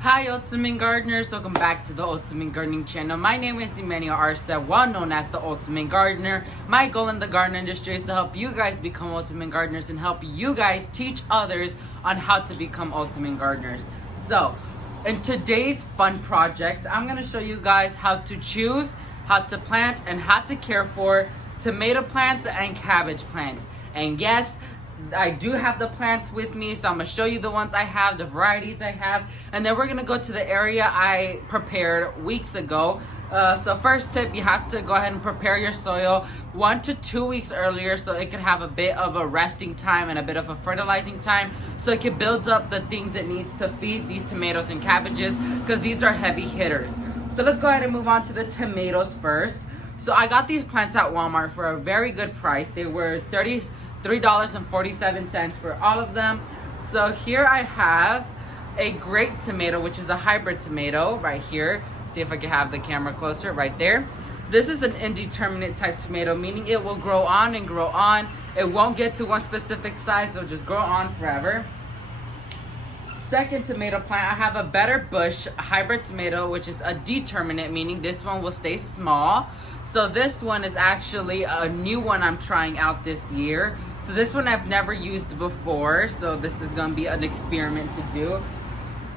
Hi Ultimate Gardeners, welcome back to the Ultimate Gardening channel. My name is Emmanuel Arce, well known as the Ultimate Gardener. My goal in the garden industry is to help you guys become Ultimate Gardeners and help you guys teach others on how to become Ultimate Gardeners. So, in today's fun project, I'm going to show you guys how to choose, how to plant, and how to care for tomato plants and cabbage plants. And yes, I do have the plants with me, so I'm going to show you the ones I have, the varieties I have, and then we're going to go to the area I prepared weeks ago. So first tip, you have to go ahead and prepare your soil 1 to 2 weeks earlier so it can have a bit of a resting time and a bit of a fertilizing time so it can build up the things it needs to feed these tomatoes and cabbages, because these are heavy hitters. So let's go ahead and move on to the tomatoes first. So I got these plants at Walmart for a very good price. They were $33.47 for all of them. So here I have a great tomato, which is a hybrid tomato right here. See if I can have the camera closer right there. This is an indeterminate type tomato, meaning it will grow on and grow on. It won't get to one specific size, it'll just grow on forever. Second tomato plant, I have a better bush hybrid tomato, which is a determinate, meaning this one will stay small. So this one is actually a new one I'm trying out this year. So this one I've never used before, so this is gonna be an experiment to do.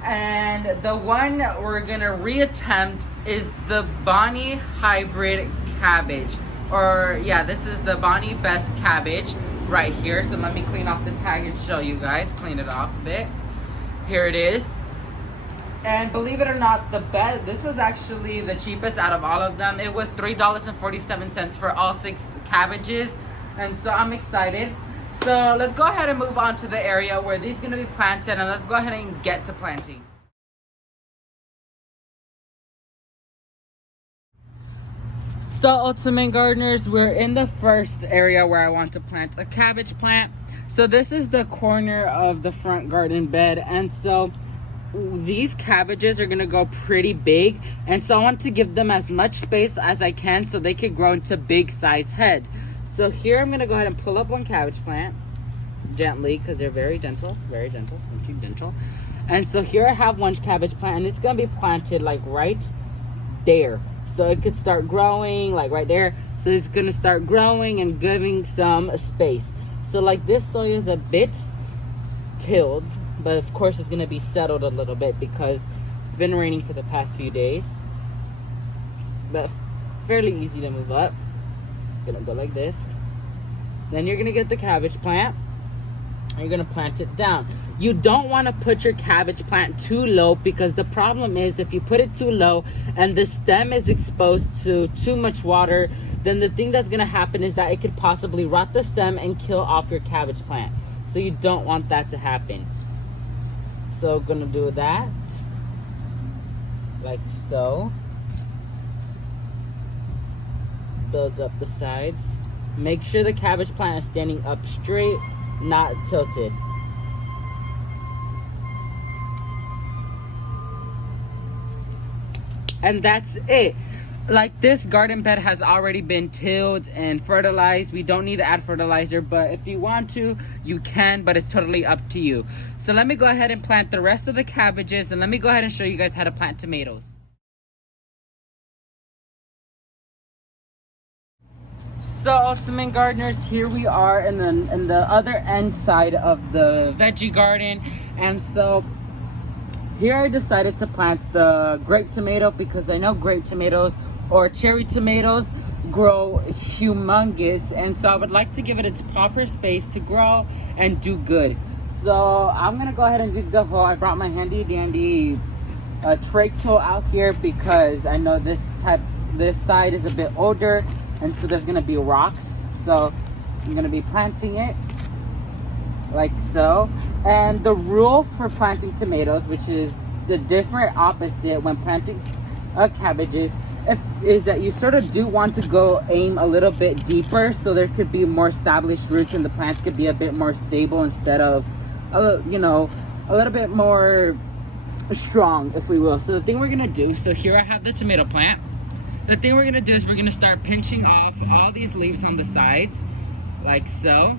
And the one we're gonna reattempt is the Bonnie hybrid cabbage. Or yeah, this is the Bonnie best cabbage right here. So let me clean off the tag and show you guys, clean it off a bit. Here it is. And believe it or not, this was actually the cheapest out of all of them. It was $3.47 for all 6 cabbages. And so I'm excited. So let's go ahead and move on to the area where these are going to be planted, and let's go ahead and get to planting. So Ultimate Gardeners, we're in the first area where I want to plant a cabbage plant. So this is the corner of the front garden bed, and so these cabbages are gonna go pretty big, and so I want to give them as much space as I can so they can grow into big size head. So here I'm gonna go ahead and pull up one cabbage plant gently, because they're very gentle, thank you, gentle. And so here I have one cabbage plant, and it's gonna be planted like right there, so it could start growing like right there. So it's gonna start growing and giving some space. So like this soil is a bit tilled, but of course it's gonna be settled a little bit because it's been raining for the past few days. But fairly easy to move up. Gonna go like this. Then you're gonna get the cabbage plant. And you're gonna plant it down. You don't want to put your cabbage plant too low, because the problem is if you put it too low and the stem is exposed to too much water, then the thing that's gonna happen is that it could possibly rot the stem and kill off your cabbage plant. So you don't want that to happen. So gonna do that like so. Build up the sides. Make sure the cabbage plant is standing up straight, not tilted. And that's it. Like, this garden bed has already been tilled and fertilized. We don't need to add fertilizer, but if you want to, you can, but it's totally up to you. So let me go ahead and plant the rest of the cabbages, and let me go ahead and show you guys how to plant tomatoes. So Ultimate Gardeners, here we are in the other end side of the veggie garden. And so here I decided to plant the grape tomato, because I know grape tomatoes or cherry tomatoes grow humongous, and so I would like to give it its proper space to grow and do good. So I'm gonna go ahead and dig the hole. I brought my handy dandy trach tool out here because I know this side is a bit older, and so there's gonna be rocks. So I'm gonna be planting it like so. And the rule for planting tomatoes, which is the different opposite when planting cabbages, is that you sort of do want to go aim a little bit deeper, so there could be more established roots and the plants could be a bit more stable instead of, you know, a little bit more strong, if we will. So the thing we're gonna do, so here I have the tomato plant. The thing we're gonna do is we're gonna start pinching off all these leaves on the sides, like so.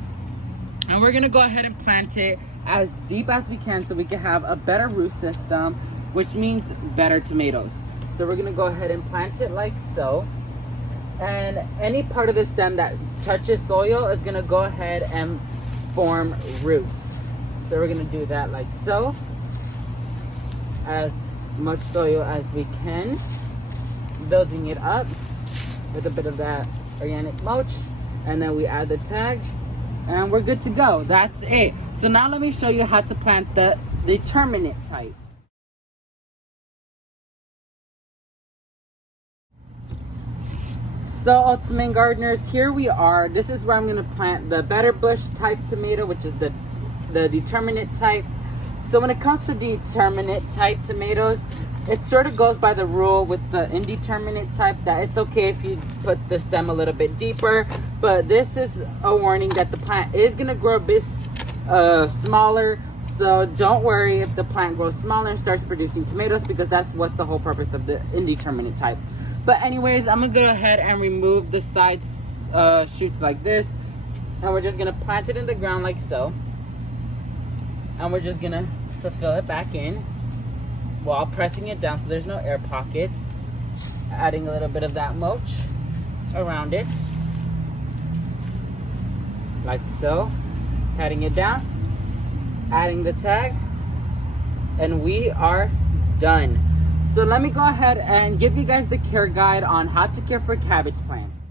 And we're gonna go ahead and plant it as deep as we can so we can have a better root system which means better tomatoes. So we're gonna go ahead and plant it like so. And any part of the stem that touches soil is gonna go ahead and form roots. So we're gonna do that like so. As much soil as we can. Building it up with a bit of that organic mulch. And then we add the tag. And we're good to go. That's it. So now let me show you how to plant the Determinate type. So ultimate gardeners, here we are. This is where I'm going to plant the Better Bush type tomato, which is the Determinate type. So when it comes to Determinate type tomatoes, it sort of goes by the rule with the indeterminate type that it's okay if you put the stem a little bit deeper, but this is a warning that the plant is going to grow a bit smaller. So don't worry if the plant grows smaller and starts producing tomatoes, because that's what's the whole purpose of the indeterminate type. But anyways, I'm gonna go ahead and remove the side shoots like this, and we're just gonna plant it in the ground like so, and we're just gonna fulfill it back in while pressing it down so there's no air pockets. Adding a little bit of that mulch around it like so, patting it down, adding the tag, and we are done. So let me go ahead and give you guys the care guide on how to care for cabbage plants.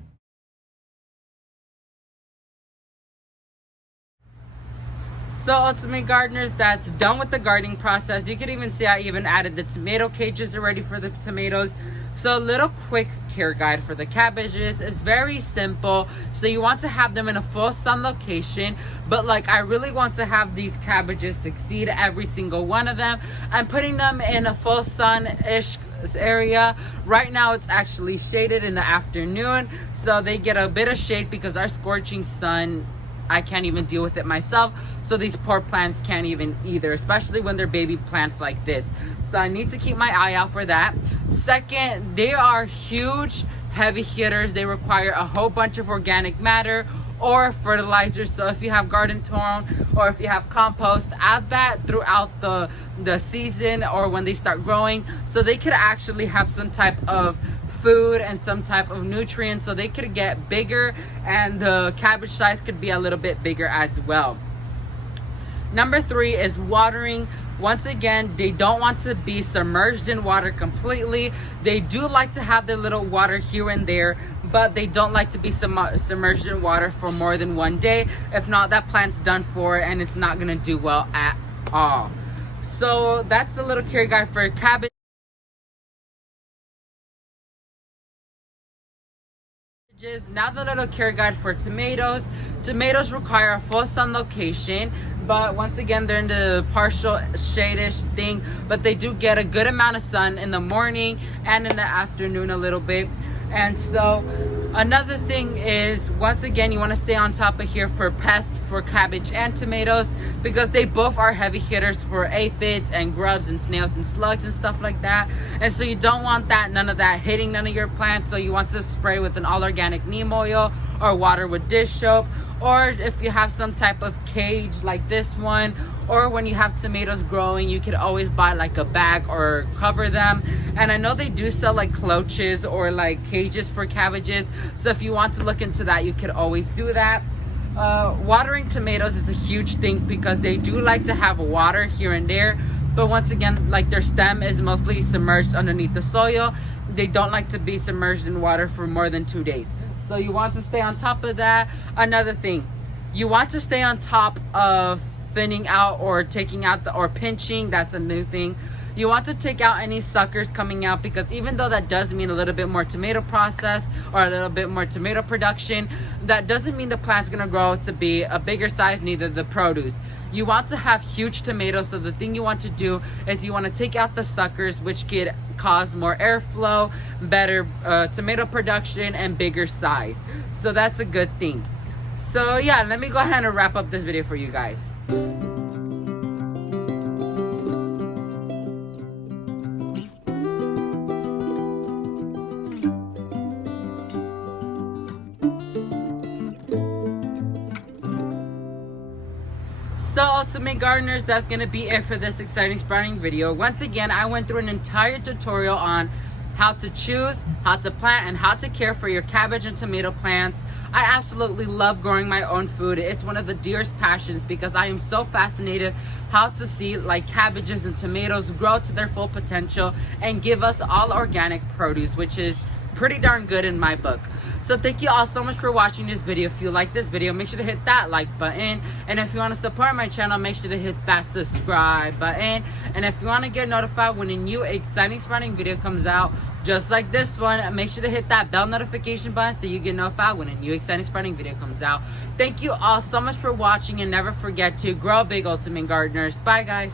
So ultimate gardeners, that's done with the gardening process. You can even see I even added the tomato cages already for the tomatoes. So a little quick care guide for the cabbages is very simple. So you want to have them in a full sun location, but like I really want to have these cabbages succeed, every single one of them. I'm putting them in a full sun-ish area. Right now it's actually shaded in the afternoon, so they get a bit of shade because our scorching sun, I can't even deal with it myself. So these poor plants can't even either, especially when they're baby plants like this. So I need to keep my eye out for that. Second, they are huge heavy hitters. They require a whole bunch of organic matter or fertilizer. So if you have garden tone or if you have compost, add that throughout the season or when they start growing, so they could actually have some type of food and some type of nutrients, so they could get bigger and the cabbage size could be a little bit bigger as well. Number 3 is watering. Once again, they don't want to be submerged in water completely. They do like to have their little water here and there, but they don't like to be submerged in water for more than one day. If not, that plant's done for and it's not gonna do well at all. So that's the little care guide for cabbage. Now the little care guide for tomatoes. Tomatoes require a full sun location, but once again they're in the partial shade-ish thing, but they do get a good amount of sun in the morning and in the afternoon a little bit. And so another thing is, once again, you want to stay on top of here for pests for cabbage and tomatoes, because they both are heavy hitters for aphids and grubs and snails and slugs and stuff like that. And so you don't want that, none of that hitting none of your plants. So you want to spray with an all organic neem oil or water with dish soap, or if you have some type of cage like this one, or when you have tomatoes growing, you could always buy like a bag or cover them. And I know they do sell like cloches or like cages for cabbages, so if you want to look into that, you could always do that. Watering tomatoes is a huge thing because they do like to have water here and there, but once again, like their stem is mostly submerged underneath the soil. They don't like to be submerged in water for more than 2 days. So you want to stay on top of that. Another thing, you want to stay on top of thinning out or taking out or pinching. That's a new thing. You want to take out any suckers coming out, because even though that does mean a little bit more tomato process or a little bit more tomato production, that doesn't mean the plant's going to grow to be a bigger size, neither the produce. You want to have huge tomatoes, so the thing you want to do is you want to take out the suckers, which could cause more airflow, better tomato production, and bigger size. So that's a good thing. So yeah, let me go ahead and wrap up this video for you guys. So ultimate gardeners, that's gonna be it for this exciting sprouting video. Once again, I went through an entire tutorial on how to choose, how to plant, and how to care for your cabbage and tomato plants. I absolutely love growing my own food. It's one of the dearest passions because I am so fascinated how to see like cabbages and tomatoes grow to their full potential and give us all organic produce, which is pretty darn good in my book. So thank you all so much for watching this video. If you like this video, make sure to hit that like button, and if you want to support my channel, make sure to hit that subscribe button. And if you want to get notified when a new exciting sprouting video comes out just like this one, make sure to hit that bell notification button so you get notified when a new exciting sprouting video comes out. Thank you all so much for watching, and never forget to grow big, ultimate gardeners. Bye guys.